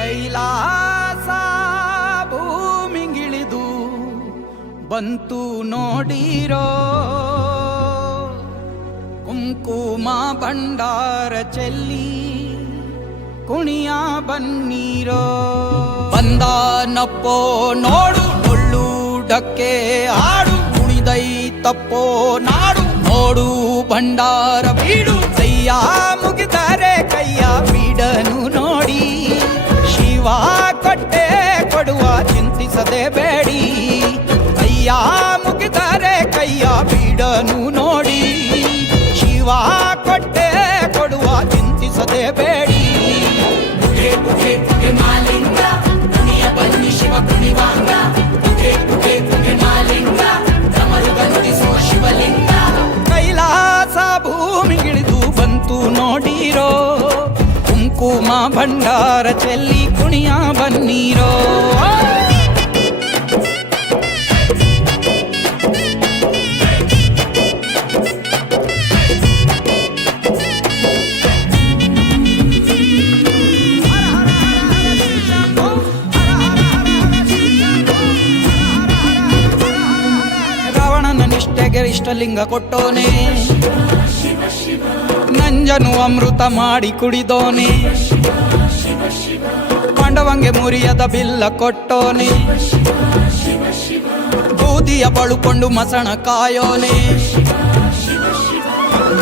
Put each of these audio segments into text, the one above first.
ಕೈಲಾಸ ಭೂಮಿಗಿಳಿದು ಬಂತು ನೋಡಿರೋ ಕುಂಕುಮ ಭಂಡಾರ ಚೆಲ್ಲಿ ಕುಣಿಯ ಬನ್ನೀರೋ. ಬಂದಾನಪ್ಪೋ ನೋಡು ಡಕ್ಕೆ ಆಡು ಕುಣಿದೈ ತಪ್ಪೋ ನಾಡು. ನೋಡು ಭಂಡಾರ ಬೀಡು, ಕೈಯ ಮುಗಿದರೆ ಕೈಯ ಬೇಡಿ. ಅಯ್ಯ ಮುಗಿದರೆ ಕೈಯ ಬೀಡನು ನೋಡಿ. ಶಿವ ಕೊಟ್ಟೆ ಕೊಡುವ ಚಿಂತಿಸದೆ ಬೇಡಿ. ಕೈಲಾಸ ಭೂಮಿಗಿಳಿದು ಬಂತು ನೋಡಿರೋ. ಕುಂಕುಮ ಭಂಡಾರ ಚೆಲ್ಲಿ ಕುಣಿಯ ಬನ್ನೀರೋ. ನನಗೆ ಇಷ್ಟಲಿಂಗ ಕೊಟ್ಟೋನೆ. ನಂಜನು ಅಮೃತ ಮಾಡಿ ಕುಡಿದೋನೆ. ಪಾಂಡವಂಗೆ ಮುರಿಯದ ಬಿಲ್ಲ ಕೊಟ್ಟೋನೆ. ಬೂದಿಯ ಬಳುಕೊಂಡು ಮಸಣ ಕಾಯೋನೆ.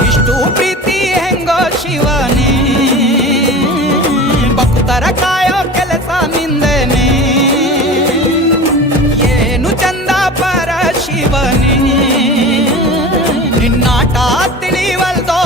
ಇಷ್ಟು ಪ್ರೀತಿ ಹೆಂಗೋ ಶಿವನೇ. ಭಕ್ತರ ಕಾಯ ತಿಳಿವಲ್ದೋ